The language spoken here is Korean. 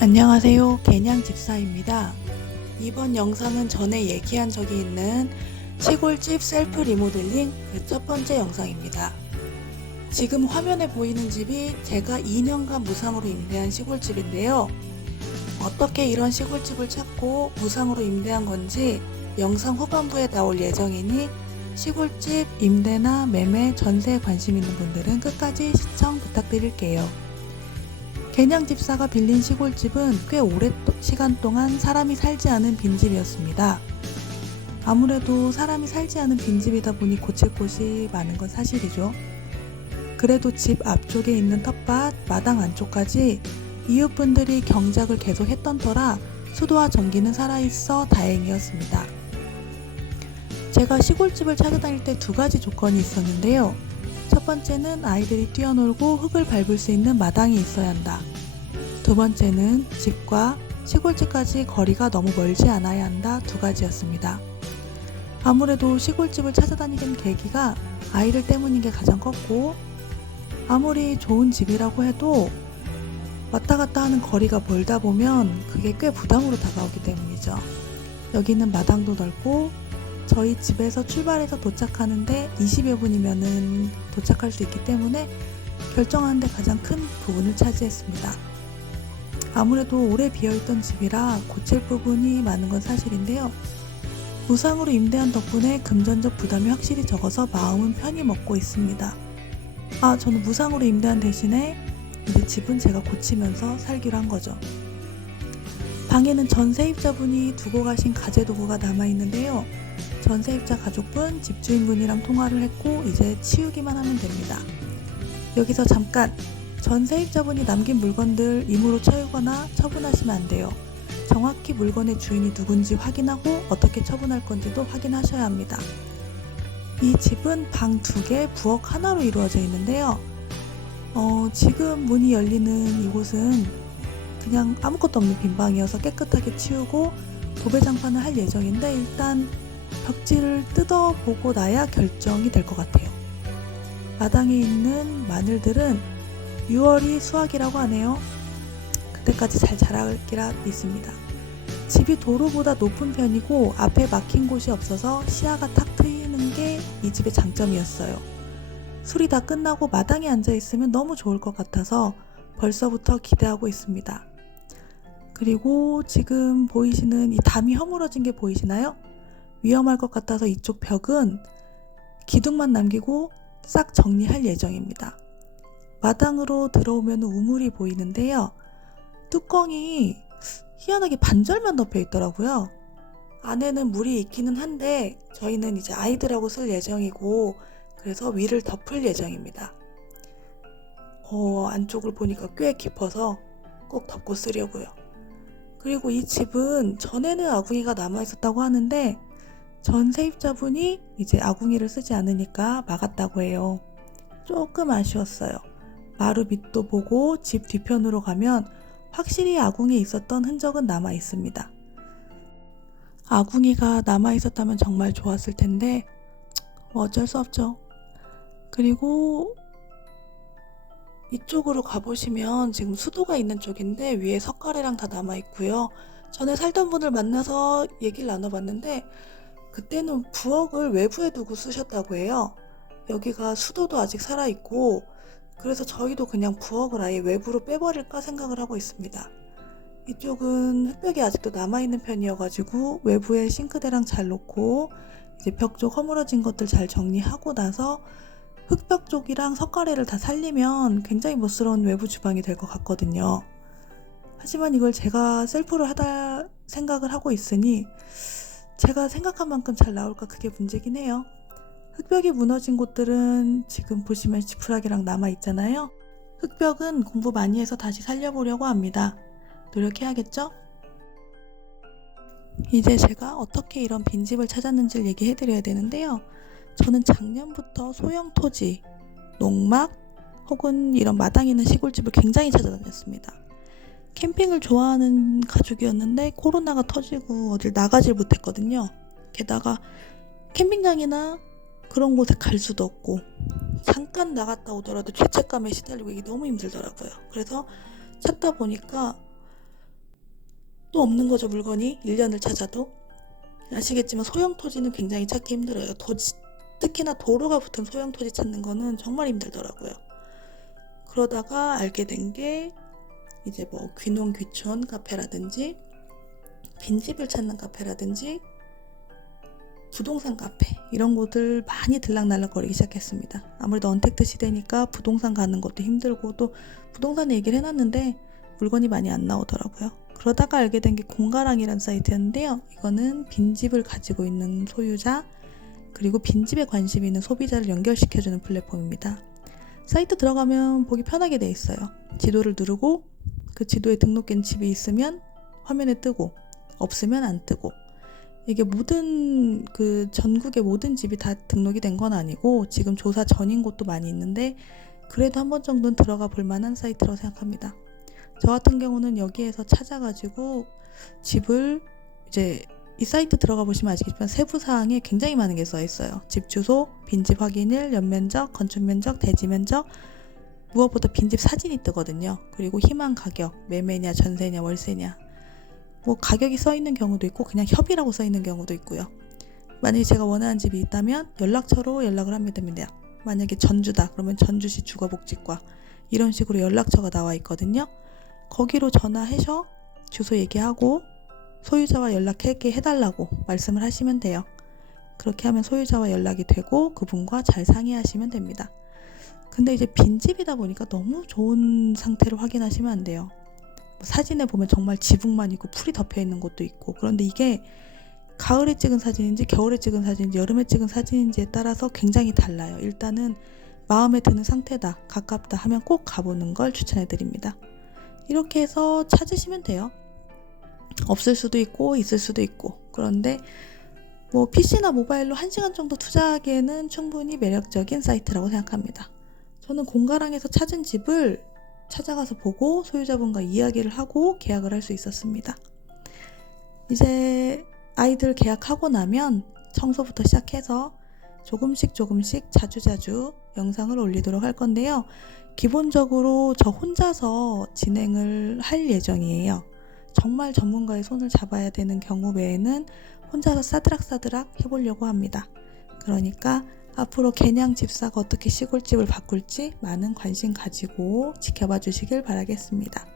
안녕하세요. 개냥집사입니다. 이번 영상은 전에 얘기한 적이 있는 시골집 셀프 리모델링 그 첫 번째 영상입니다. 지금 화면에 보이는 집이 제가 2년간 무상으로 임대한 시골집인데요. 어떻게 이런 시골집을 찾고 무상으로 임대한 건지 영상 후반부에 나올 예정이니 시골집 임대나 매매, 전세에 관심 있는 분들은 끝까지 시청 부탁드릴게요. 개냥집사가 빌린 시골집은 꽤 오랜 시간 동안 사람이 살지 않은 빈집이었습니다. 아무래도 사람이 살지 않은 빈집이다 보니 고칠 곳이 많은 건 사실이죠. 그래도 집 앞쪽에 있는 텃밭, 마당 안쪽까지 이웃분들이 경작을 계속 했던 터라 수도와 전기는 살아있어 다행이었습니다. 제가 시골집을 찾아다닐 때 두 가지 조건이 있었는데요. 첫 번째는 아이들이 뛰어놀고 흙을 밟을 수 있는 마당이 있어야 한다. 두 번째는 집과 시골집까지 거리가 너무 멀지 않아야 한다. 두 가지였습니다. 아무래도 시골집을 찾아다니는 계기가 아이들 때문인 게 가장 컸고, 아무리 좋은 집이라고 해도 왔다 갔다 하는 거리가 멀다 보면 그게 꽤 부담으로 다가오기 때문이죠. 여기는 마당도 넓고 저희 집에서 출발해서 도착하는데 20여 분이면 도착할 수 있기 때문에 결정하는데 가장 큰 부분을 차지했습니다. 아무래도 오래 비어있던 집이라 고칠 부분이 많은 건 사실인데요. 무상으로 임대한 덕분에 금전적 부담이 확실히 적어서 마음은 편히 먹고 있습니다. 저는 무상으로 임대한 대신에 이제 집은 제가 고치면서 살기로 한 거죠. 방에는 전세입자분이 두고 가신 가재도구가 남아있는데요. 전세입자 가족분, 집주인분이랑 통화를 했고 이제 치우기만 하면 됩니다. 여기서 잠깐! 전세입자분이 남긴 물건들 임으로 채우거나 처분하시면 안 돼요. 정확히 물건의 주인이 누군지 확인하고 어떻게 처분할 건지도 확인하셔야 합니다. 이 집은 방 2개, 부엌 하나로 이루어져 있는데요. 지금 문이 열리는 이곳은 그냥 아무것도 없는 빈방이어서 깨끗하게 치우고 도배장판을 할 예정인데 일단 벽지를 뜯어보고 나야 결정이 될 것 같아요. 마당에 있는 마늘들은 6월이 수확이라고 하네요. 그때까지 잘 자라기라 믿습니다. 집이 도로보다 높은 편이고 앞에 막힌 곳이 없어서 시야가 탁 트이는 게 이 집의 장점이었어요. 술이 다 끝나고 마당에 앉아있으면 너무 좋을 것 같아서 벌써부터 기대하고 있습니다. 그리고 지금 보이시는 이 담이 허물어진 게 보이시나요? 위험할 것 같아서 이쪽 벽은 기둥만 남기고 싹 정리할 예정입니다. 마당으로 들어오면 우물이 보이는데요. 뚜껑이 희한하게 반절만 덮여 있더라고요. 안에는 물이 있기는 한데 저희는 이제 아이들하고 쓸 예정이고 그래서 위를 덮을 예정입니다. 안쪽을 보니까 꽤 깊어서 꼭 덮고 쓰려고요. 그리고 이 집은 전에는 아궁이가 남아있었다고 하는데 전세입자분이 이제 아궁이를 쓰지 않으니까 막았다고 해요. 조금 아쉬웠어요. 마루 밑도 보고 집 뒤편으로 가면 확실히 아궁이 있었던 흔적은 남아 있습니다. 아궁이가 남아 있었다면 정말 좋았을 텐데 어쩔 수 없죠. 그리고 이쪽으로 가보시면 지금 수도가 있는 쪽인데 위에 석가래랑 다 남아 있고요. 전에 살던 분을 만나서 얘기를 나눠봤는데 그때는 부엌을 외부에 두고 쓰셨다고 해요. 여기가 수도도 아직 살아있고 그래서 저희도 그냥 부엌을 아예 외부로 빼버릴까 생각을 하고 있습니다. 이쪽은 흙벽이 아직도 남아있는 편이어가지고 외부에 싱크대랑 잘 놓고 이제 벽 쪽 허물어진 것들 잘 정리하고 나서 흙벽 쪽이랑 석가래를 다 살리면 굉장히 멋스러운 외부 주방이 될 것 같거든요. 하지만 이걸 제가 셀프로 하다 생각을 하고 있으니 제가 생각한 만큼 잘 나올까 그게 문제긴 해요. 흙벽이 무너진 곳들은 지금 보시면 지푸라기랑 남아있잖아요. 흙벽은 공부 많이 해서 다시 살려보려고 합니다. 노력해야겠죠? 이제 제가 어떻게 이런 빈집을 찾았는지를 얘기해드려야 되는데요. 저는 작년부터 소형 토지, 농막 혹은 이런 마당 있는 시골집을 굉장히 찾아다녔습니다. 캠핑을 좋아하는 가족이었는데 코로나가 터지고 어딜 나가질 못했거든요. 게다가 캠핑장이나 그런 곳에 갈 수도 없고 잠깐 나갔다 오더라도 죄책감에 시달리고 이게 너무 힘들더라고요. 그래서 찾다 보니까 또 없는 거죠, 물건이. 1년을 찾아도. 아시겠지만 소형 토지는 굉장히 찾기 힘들어요. 특히나 도로가 붙은 소형 토지 찾는 거는 정말 힘들더라고요. 그러다가 알게 된 게 이제 뭐 귀농 귀촌 카페라든지 빈집을 찾는 카페라든지 부동산 카페 이런 곳을 많이 들락날락거리기 시작했습니다. 아무래도 언택트 시대니까 부동산 가는 것도 힘들고 또 부동산 얘기를 해놨는데 물건이 많이 안 나오더라고요. 그러다가 알게 된 게 공가랑이라는 사이트였는데요. 이거는 빈집을 가지고 있는 소유자 그리고 빈집에 관심이 있는 소비자를 연결시켜주는 플랫폼입니다. 사이트 들어가면 보기 편하게 돼 있어요. 지도를 누르고 그 지도에 등록된 집이 있으면 화면에 뜨고 없으면 안 뜨고 이게 전국의 모든 집이 다 등록이 된 건 아니고 지금 조사 전인 곳도 많이 있는데 그래도 한 번 정도는 들어가 볼 만한 사이트라고 생각합니다. 저 같은 경우는 여기에서 찾아가지고 집을 이제 이 사이트 들어가 보시면 아시겠지만 세부사항에 굉장히 많은 게 써 있어요. 집 주소, 빈집 확인일, 연면적, 건축면적, 대지면적 무엇보다 빈집 사진이 뜨거든요. 그리고 희망 가격, 매매냐, 전세냐, 월세냐 뭐 가격이 써 있는 경우도 있고 그냥 협의라고 써 있는 경우도 있고요. 만약에 제가 원하는 집이 있다면 연락처로 연락을 하면 됩니다. 만약에 전주다 그러면 전주시 주거복지과 이런 식으로 연락처가 나와 있거든요. 거기로 전화해서 주소 얘기하고 소유자와 연락하게 해달라고 말씀을 하시면 돼요. 그렇게 하면 소유자와 연락이 되고 그분과 잘 상의하시면 됩니다. 근데 이제 빈집이다 보니까 너무 좋은 상태를 확인하시면 안 돼요. 사진에 보면 정말 지붕만 있고 풀이 덮여 있는 곳도 있고 그런데 이게 가을에 찍은 사진인지 겨울에 찍은 사진인지 여름에 찍은 사진인지에 따라서 굉장히 달라요. 일단은 마음에 드는 상태다, 가깝다 하면 꼭 가보는 걸 추천해 드립니다. 이렇게 해서 찾으시면 돼요. 없을 수도 있고 있을 수도 있고 그런데 뭐 PC나 모바일로 1시간 정도 투자하기에는 충분히 매력적인 사이트라고 생각합니다. 저는 공가랑에서 찾은 집을 찾아가서 보고 소유자분과 이야기를 하고 계약을 할 수 있었습니다. 이제 아이들 계약하고 나면 청소부터 시작해서 조금씩 자주자주 영상을 올리도록 할 건데요. 기본적으로 저 혼자서 진행을 할 예정이에요. 정말 전문가의 손을 잡아야 되는 경우 외에는 혼자서 싸드락싸드락 해보려고 합니다. 그러니까 앞으로 개냥 집사가 어떻게 시골집을 바꿀지 많은 관심 가지고 지켜봐 주시길 바라겠습니다.